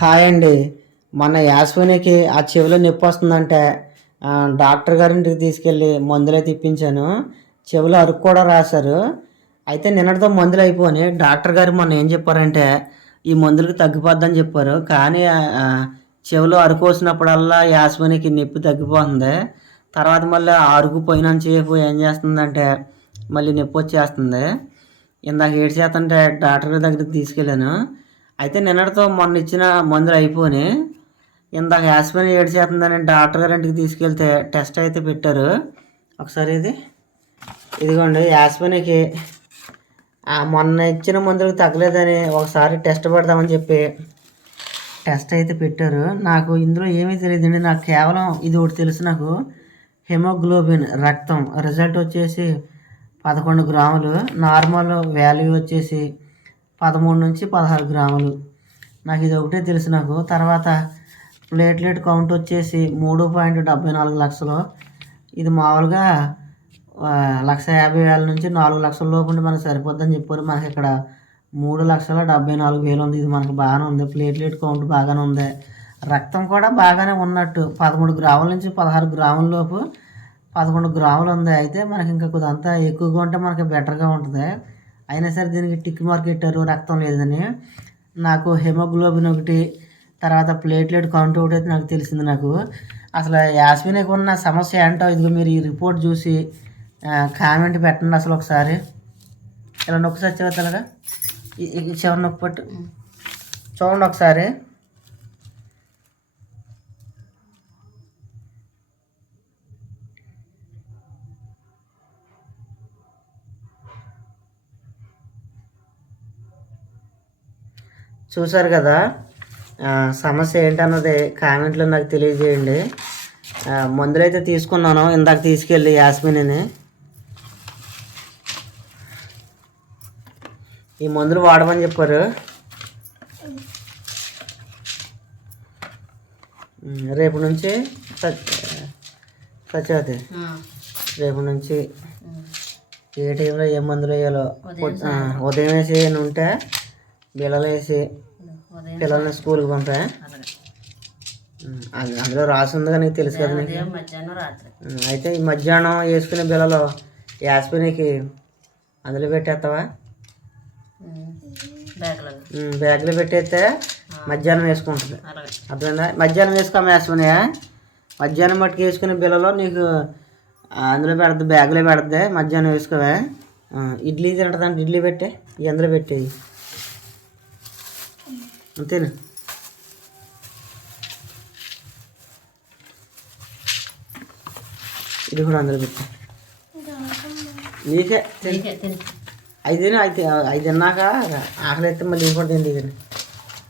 Hi అండి. మన యాస్వినికి ఆ చెవిలో నొప్పి వస్తుందంటే డాక్టర్ గారింటికి తీసుకెళ్ళి మందులే తిప్పించాను. చెవిలో అరుకు కూడా రాశారు. అయితే నిన్నటితో మందులు అయిపోయి డాక్టర్ గారు మొన్న ఏం చెప్పారంటే ఈ మందులకు తగ్గిపోద్దని చెప్పారు. కానీ చెవిలో అరుకు వచ్చినప్పుడల్లా యాస్వినికి నొప్పి తగ్గిపోతుంది. తర్వాత మళ్ళీ ఆ అరుకు ఏం చేస్తుందంటే మళ్ళీ నొప్పి వచ్చేస్తుంది. ఇందాక ఏడు చేతంటే డాక్టర్ గారి దగ్గరికి తీసుకెళ్ళాను. అయితే నిన్నటితో మొన్న ఇచ్చిన మందులు అయిపోయి ఇందాక యాస్మిన్ ఏడు చేస్తుందని డాక్టర్ గారి ఇంటికి తీసుకెళ్తే టెస్ట్ అయితే పెట్టారు. ఒకసారి ఇది. ఇదిగోండి యాస్మిన్కి మొన్న ఇచ్చిన మందులకు తగ్గలేదని ఒకసారి టెస్ట్ పెడదామని చెప్పి టెస్ట్ అయితే పెట్టారు. నాకు ఇందులో ఏమీ తెలియదండి. నాకు కేవలం ఇది ఒకటి తెలుసు నాకు. హెమోగ్లోబిన్ రక్తం. రిజల్ట్ వచ్చేసి పదకొండు గ్రాములు. నార్మల్ వాల్యూ వచ్చేసి పదమూడు నుంచి పదహారు గ్రాములు. నాకు ఇది ఒకటే తెలుసు నాకు. తర్వాత ప్లేట్లెట్ కౌంట్ వచ్చేసి మూడు పాయింట్ డెబ్బై నాలుగు లక్షలు. ఇది మామూలుగా లక్ష యాభై వేల నుంచి నాలుగు లక్షల లోపు ఉంటే మనకు సరిపోద్దని చెప్పారు. మనకి ఇక్కడ మూడు లక్షల డెబ్బై నాలుగు వేలు ఉంది. ఇది మనకు బాగానే ఉంది. ప్లేట్లెట్ కౌంట్ బాగానే ఉంది. రక్తం కూడా బాగానే ఉన్నట్టు పదమూడు గ్రాముల నుంచి పదహారు గ్రాముల లోపు పదకొండు గ్రాములు ఉంది. అయితే మనకి ఇంకా కొద్దింతా ఎక్కువగా ఉంటే మనకి బెటర్గా ఉంటుంది. అయినా సరే దీనికి టిక్ మార్క్ పెట్టారు రక్తం లేదని. నాకు హెమోగ్లోబిన్ ఒకటి తర్వాత ప్లేట్లెట్ కౌంట్ ఒకటి అయితే నాకు తెలిసింది నాకు. అసలు యాస్మిన్కి ఉన్న సమస్య ఏంటో ఇదిగో మీరు ఈ రిపోర్ట్ చూసి కామెంట్ పెట్టండి అసలు ఒకసారి. ఇలా నొక్కసారి ఈ చివరి నొక్కి పట్టు. చూడండి ఒకసారి. చూసారు కదా? సమస్య ఏంటన్నది కామెంట్లో నాకు తెలియజేయండి. మందులైతే తీసుకున్నాను. ఇందాక తీసుకెళ్ళి యాస్మిన్ని. ఈ మందులు వాడమని చెప్పారు. రేపు నుంచి సత్యవతి రేపు నుంచి ఏ టైంలో ఏ మందులు వేయాలో ఉదయం వేసి ఉంటే బిళ్ళలు వేసి పిల్లల్ని స్కూల్కి పంపా? అందులో రాసి ఉంది కానీ నీకు తెలుసు కదా నీకు? అయితే ఈ మధ్యాహ్నం వేసుకునే బిళ్ళలో యాస్పినికి అందులో పెట్టేస్తావా బ్యాగ్లో పెట్టేస్తే మధ్యాహ్నం వేసుకుంటుంది. అర్థమైందా? మధ్యాహ్నం వేసుకోమా యాస్పినియా మధ్యాహ్నం మట్టుకు వేసుకునే బిళ్ళలో నీకు అందులో పెడద్దు బ్యాగ్లో పెడద్దే మధ్యాహ్నం వేసుకోవా. ఇడ్లీ తింటుందంటే ఇడ్లీ పెట్టే ఇవి అందులో పెట్టేయి. అంతేనా ఇది కూడా అందులో పెట్టే నీకే. నీకే తిని ఐదు తిను, ఐదు ఐదు తిన్నాక ఆకలి అయితే మళ్ళీ ఇది కూడా తిండి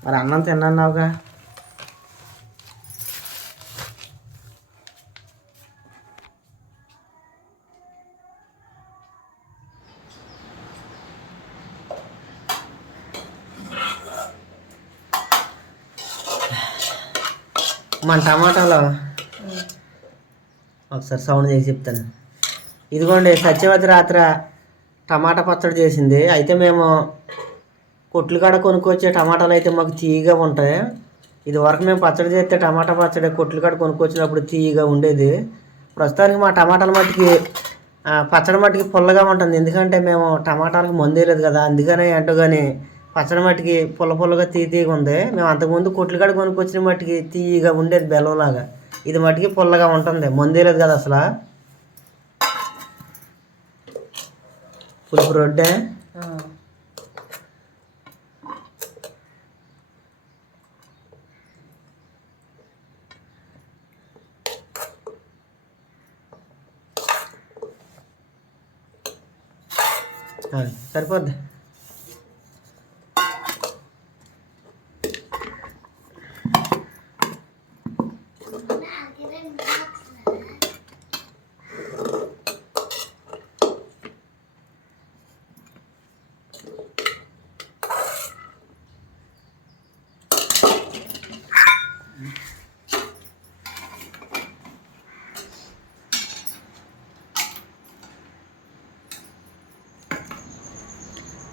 మరి అన్నం తిన్నావుగా మన టమాటాలో ఒకసారి సౌండ్ చేసి చెప్తాను. ఇదిగోండి సత్యవతి రాత్ర టమాటా పచ్చడి చేసింది. అయితే మేము కొట్లు కాడ కొనుక్కొచ్చే టమాటాలు అయితే మాకు తీయగా ఉంటాయి. ఇది వరకు మేము పచ్చడి చేస్తే టమాటా పచ్చడి కొట్లు కాడ కొనుక్కొచ్చినప్పుడు తీయగా ఉండేది. ప్రస్తుతానికి మా టమాటాల మట్టికి పచ్చడి మట్టికి పుల్లగా ఉంటుంది. ఎందుకంటే మేము టమాటాలకు మందు వేయలేదు కదా. అందుకనే ఏంటో కానీ పచ్చడి మట్టుకి పుల్ల పుల్లగా తీ తీయగా ఉంది. మేము అంతకుముందు కొట్లు కాడ కొనుక్కొచ్చిన మట్టుకి తీయగా ఉండేది బెల్లంలాగా. ఇది మట్టుకి పుల్లగా ఉంటుంది. మందు వేయలేదు కదా అసలు? పులుపు రొడ్డే సరిపోద్ది.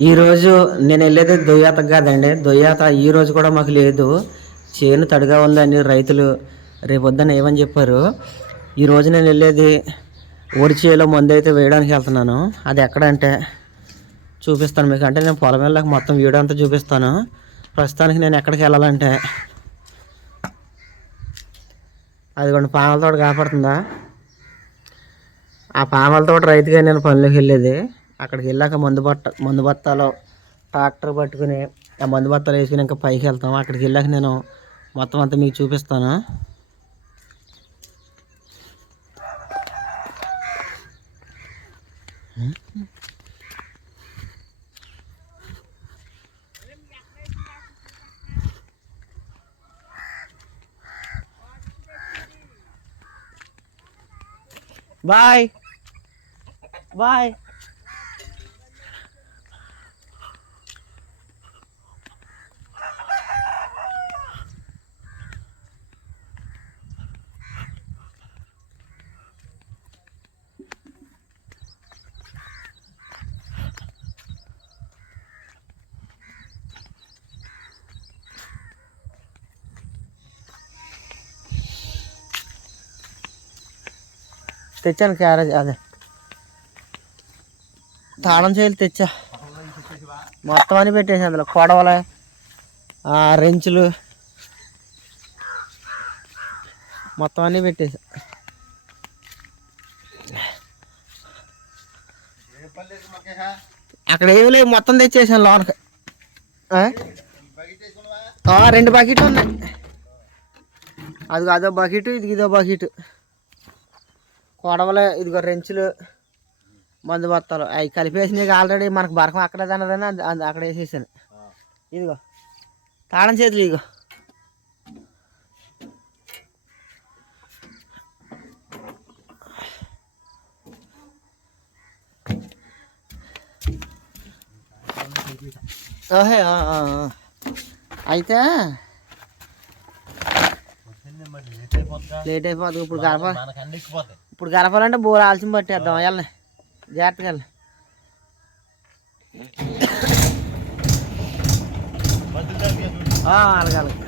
ఈరోజు నేను వెళ్ళేది దొయ్యాతకు కాదండి. దొయ్యాత ఈ రోజు కూడా మాకు లేదు. చేను తడిగా ఉందని రైతులు రేపొద్దున ఏమని చెప్పారు? ఈరోజు నేను వెళ్ళేది ఒడి చేలో మందు అయితే వేయడానికి వెళ్తున్నాను. అది ఎక్కడంటే చూపిస్తాను మీకు. అంటే నేను పొలం వెళ్ళాక మొత్తం వీడియో అంతా చూపిస్తాను. ప్రస్తుతానికి నేను ఎక్కడికి వెళ్ళాలంటే అదిగోండి పాముల తోట కాపాడుతుందా? ఆ పాముల తోట రైతుగా నేను పనులకు వెళ్ళేది. అక్కడికి వెళ్ళాక మందు బట్ట మందు బత్తాలో ట్రాక్టర్ పట్టుకుని ఆ మందు బత్తాలు వేసుకుని ఇంకా పైకి వెళ్తాం. అక్కడికి వెళ్ళాక నేను మొత్తం అంతా మీకు చూపిస్తాను. బాయ్. బాయ్. తెచ్చాను క్యారేజ్ అదే. తాళం చేయాలి తెచ్చా. మొత్తం అని పెట్టేసి అందులో. కొడవలు ఆ రెంచులు. మొత్తం అన్నీ పెట్టేసా. అక్కడ ఏమి లేవు మొత్తం తెచ్చేసాను లోనకి. రెండు బకెట్లు ఉన్నాయి. అది అదో బకెట్ ఇది ఇదో బకెట్. కొడవలు ఇదిగో రెంచులు మందు బత్తాలు అవి కలిపేసినాయి ఆల్రెడీ మనకు బరకం అక్కడే అంద- అక్కడ వేసేసాను. ఇదిగో తాళం చేతులు ఇదిగో. ఓహే. అయితే లేట్ అయిపోతుంది ఇప్పుడు గడప ఇప్పుడు గడపాలంటే బోర్ ఆలస్యం పట్టేద్దాం. వెళ్ళండి. జాగ్రత్తగా వెళ్ళి అలాగే అలాగే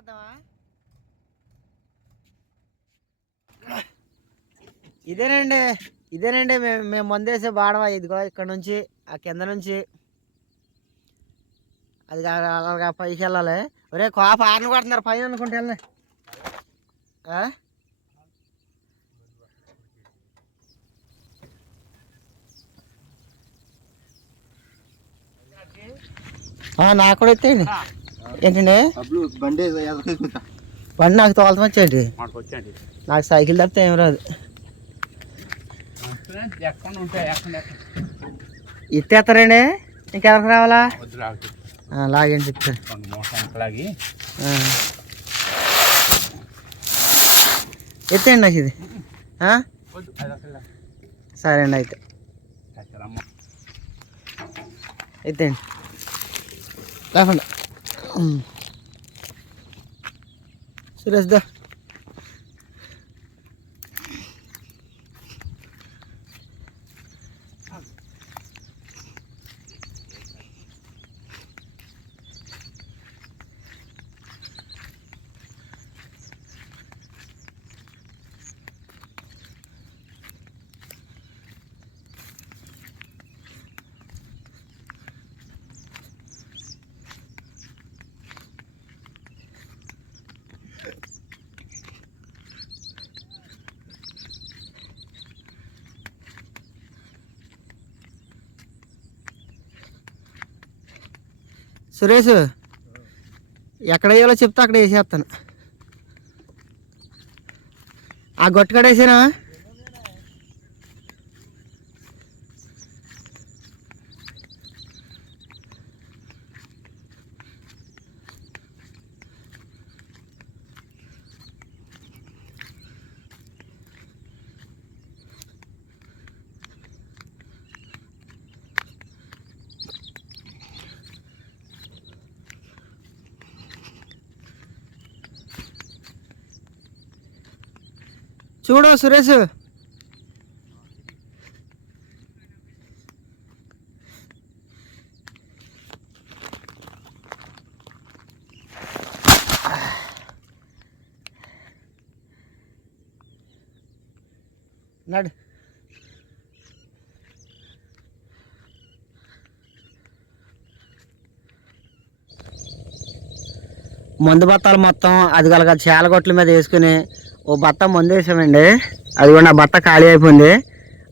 వేసేద్దామా ఇదేనండి ఇదేనండి మేము మేము మందేసే బాడవా ఇదిగో ఇక్కడ నుంచి ఆ కింద నుంచి. అది అలాగా పైకి వెళ్ళాలి. ఒరే కోప ఆరని కొడుతున్నారు పైన అనుకుంటే వెళ్ళండి. ఆ? నాకు కూడా ఎత్తేయండి. ఏంటండి? బండి బండి నాకు తోలతం వచ్చేయండి? నాకు సైకిల్ తప్పితే ఏం రాదు. ఇట్టేస్తారండి ఇంకెవరికి రావాలా? వద్దు రాదు ఆ, లాగండి చెప్తాను లాగి. ఆ. ఎత్తేయండి నాకు ఇది. సరే అండి అయితే. ఎత్తేయండి. లేకుండా. సురేష్ దా. సురేష్ ఎక్కడ వేయాలో చెప్తే అక్కడ వేసేస్తాను. ఆ గొట్టు చూడు సురేష్. నడు. మందు బత్తాలు మొత్తం అది కలగా చేలగొట్ల మీద వేసుకుని ఓ బత్త మందు వేసామండి అది కూడా నా బత్త ఖాళీ అయిపోయింది.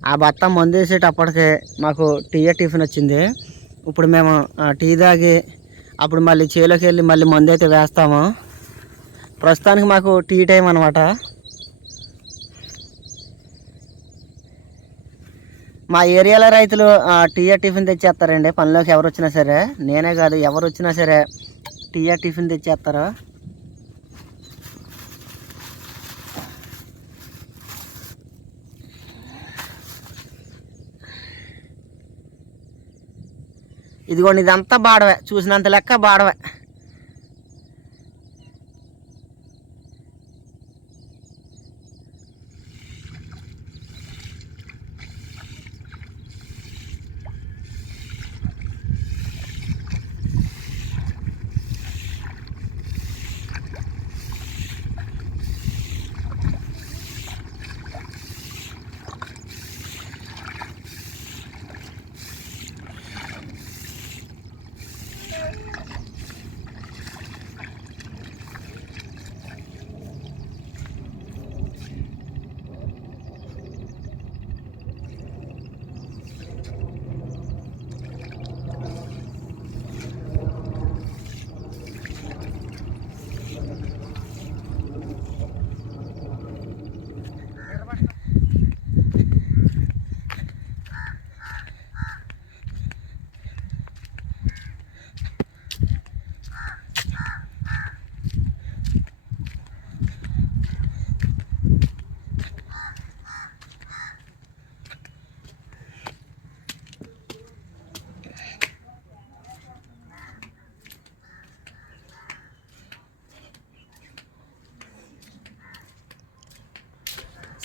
ఆ బత్త మందు మాకు టీ టిఫిన్ వచ్చింది. ఇప్పుడు మేము టీ తాగి అప్పుడు మళ్ళీ చేలోకి వెళ్ళి మళ్ళీ మందు అయితే వేస్తాము. ప్రస్తుతానికి మాకు టీ టైం అనమాట మా ఏరియాలో రైతులు ఆ, టిఫిన్ తెచ్చేస్తారండి. పనిలోకి ఎవరు వచ్చినా సరే. నేనే కాదు ఎవరు వచ్చినా సరే టీ టిఫిన్ తెచ్చేస్తారు. ఇదిగోండి ఇదంతా బాడవే చూసినంత లెక్క బాడవే.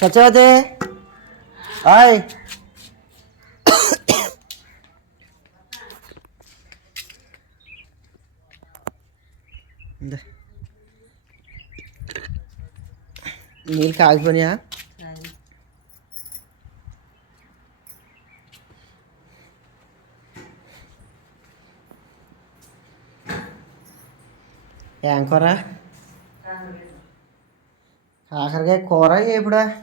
సత్యవతి? హాయ్. నీళ్ళు కాగిపోయినాయా? ఏం కూర? కాకరకాయ. కూర ఇప్పుడా